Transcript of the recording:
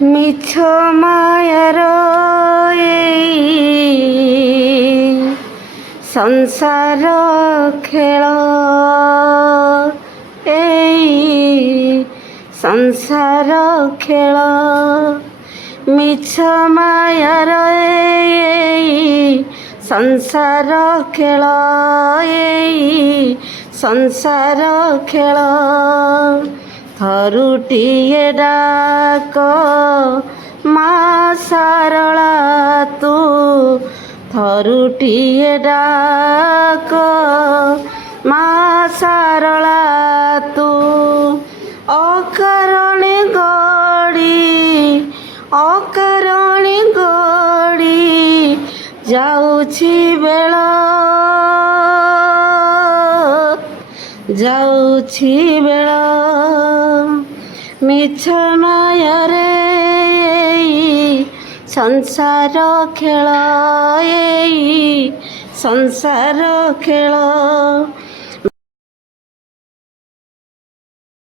ମିଛ ମାୟାର ଏଇ ସଂସାର ଖେଳ, ଏଇ ସଂସାର ଖେଳ। ମିଛ ମାୟାର ଏଇ ସଂସାର ଖେଳ, ଏଇ ସଂସାର ଖେଳ। ଥରୁଟିଏ ଡାକ ମା ସାରଳା ତୁ, ଥରୁଟିଏ ଡାକ ମା ସାରଳା ତୁ। ଅକାରଣେ ଗଡ଼ି ଯାଉଛି ବେଳ, ଯାଉଛି ବେଳ। ମିଛ ମାୟାରେ ଏଇ ସଂସାର ଖେଳ, ଏଇ ସଂସାର ଖେଳ।